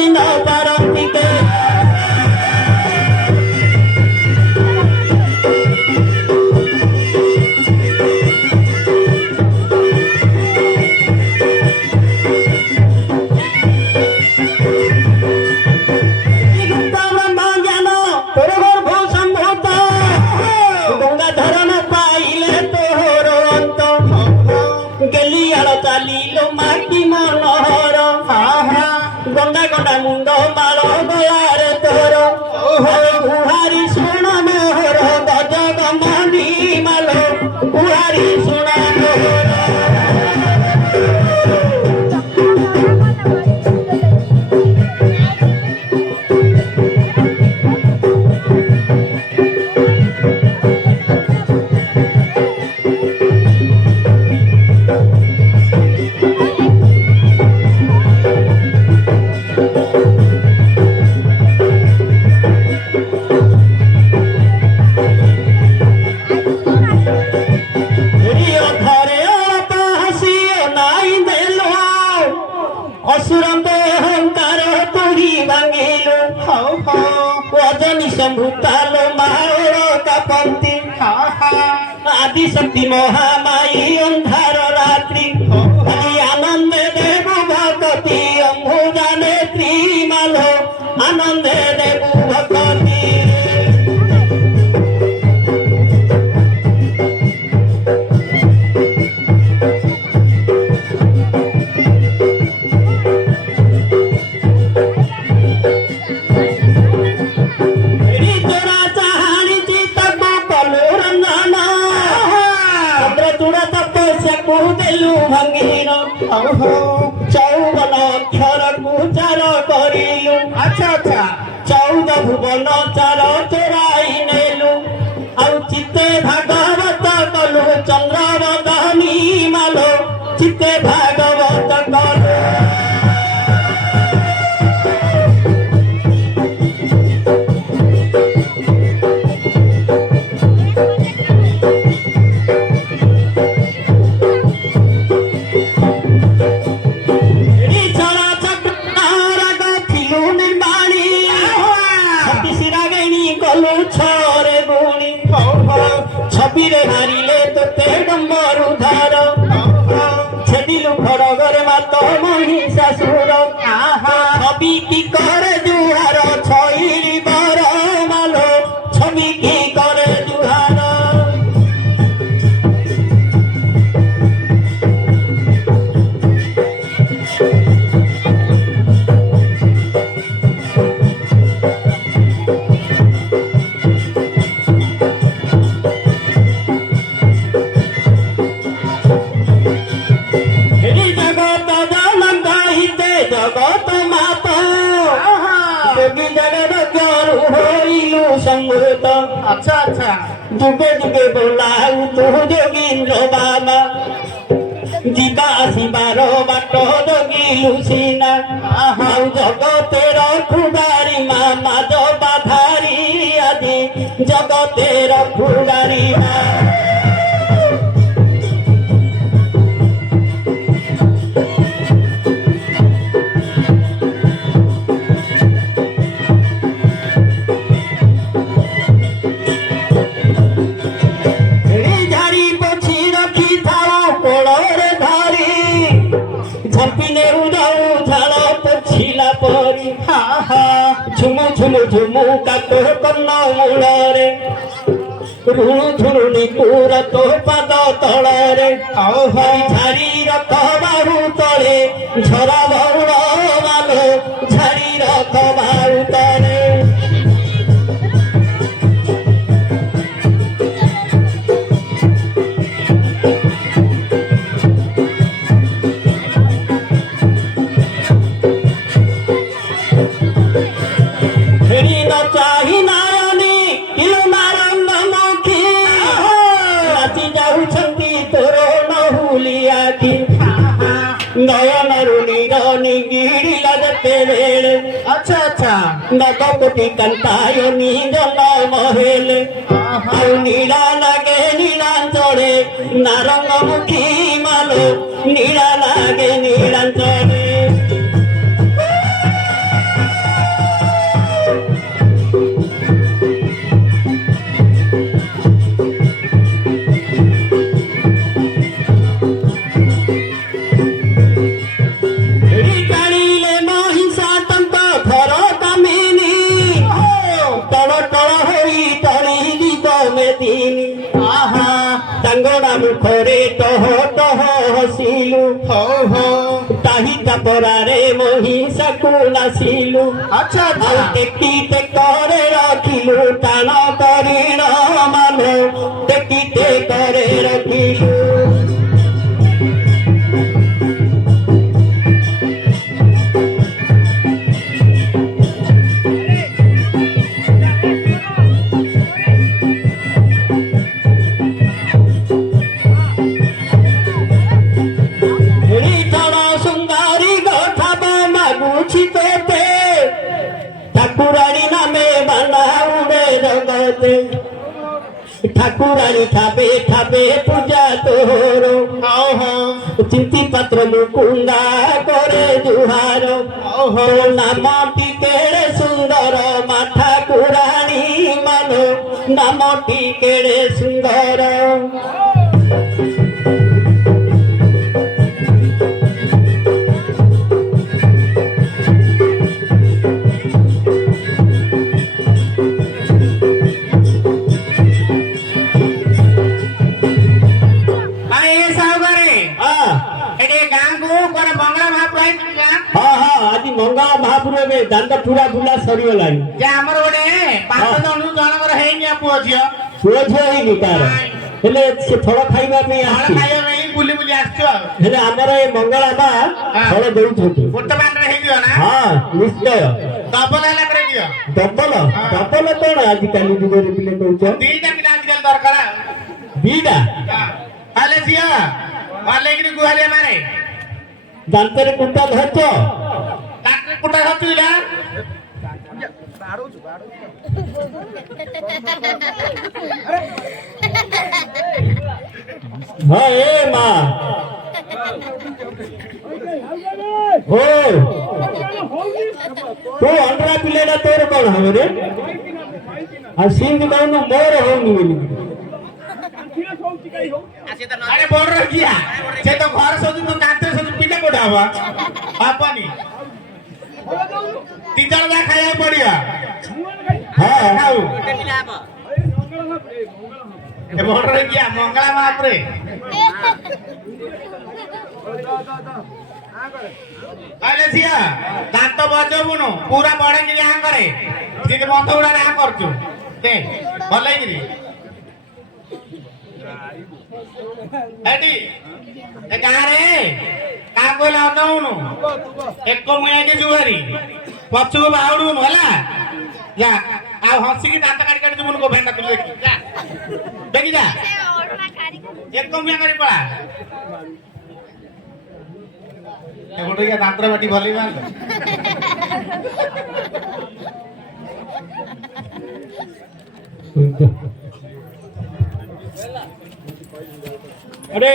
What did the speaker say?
दिन पारती के गंगा गंडा मुंड बाल गलार तोर गुहारी सुण मोहर गज गमनी माल गुहारी सुण मोहर शंभुताल मार कापंती आदि शक्ति महामाई अंधार रात्रि आनंद देव भगती अम्बुजा नेत्री मालो आनंद देव भगती चौवन अक्षर गुचार करिलु अच्छा अच्छा 14 भुवन चार चोराई नेलु आउ चित्ते भागवत कलु चंद्रवदनी मालो चित्ते भागवत कलु छबिरे हारिले तोते डम्बर उधार छेदिलु खड़गरे मात महिषासुर छवि की करे जुहार छईली बर मालो छवि की करे जुहार संगत अच्छा अच्छा जुगे जुगे बोलाऊ तू जोगीन्द्र बाबा जीवा आसबार बाट जगिलु सीना जगतेर खुगारी मामा जबाधारी आदि जगतेर खुगारी झुमु झुमु झुमु काको कन्न मूलरे ऋणु झुणुनी पुर तो पाद तलरे झाड़ी रख बाहु तले झरा भरुण मालो झाड़ी रख बाहु तले नयन रुणीरनी गिरिला जते बेले अच्छा अच्छा नगपति कंतायनी जन महेले आउ नीला लागे नीलांचले नारंग मुखी मालो नीला लागे नीलांचले ସୁଖରେ ତହ ତହ ହସିଲୁ ତାହି ତାପରାରେ ମହିଷାକୁ ନାସିଲୁ ଆଉ ଟେକି ଟେକରେ ରଖିଲୁ ଟାଣ କରିଣ ମାନ ଟେକି ଟେକରେ ରଖିଲୁ ठाकुरानी नामे बना उड़े जगते ठाकुरानी ठाबे ठाबे पूजा तोरो चिंती पत्र मुकुंदा करे जुहार नाम टिकेड़े सुंदर मा ठाकुरानी मानो नाम टिकेड़े सुंदर मंगला महापुर में दांत पूरा बुला सरीगलानी जे हमर गोटे पांच जन जनकर हेइनी पुओ झियो पुओ झियो हेइनी तार हेले से फल खाइबा में फल खाइबा में बुली बुली आछो हेले हमर ए मंगला बा फल देउछथि वर्तमान रे हेइयो ना हां निश्चय डबल हैला करे दियो डबल डबल कोन आज काली दिगरे पिले कहउछ दीटा पिला आज काल दरकार दीटा आले झियो वाले कि गुहाले मारे दांतरे कुटा धरछ डाक्टर कुटा धरछुला हाँ ए माँ हो तू अंडरा पिले ना तोर कौन हवे रे आ सिंह कहनु मोर होनी बोली अरे बोल रहा किया से तो घर सोचू तो कांते सोचू पिले कोठा हवा पापानी तीन जन खाया पड़िया हाँ खाऊ ए बोल रहा किया मंगला महापुरे अरे सिया दांत बजबुनु पूरा बड़े कि यहाँ करे तीन बंध उड़ा यहाँ करचु दे भले गिरी एडी ए गारे का कोला नउनु एक मुया के जुहरी पछु बाउडु होला जा आ हंसी की दांत काट काट तुमको भेंडा तुले जा देखि जा एक मुया करी पड़ा ए बोल के दांत बाटी भली बांध अरे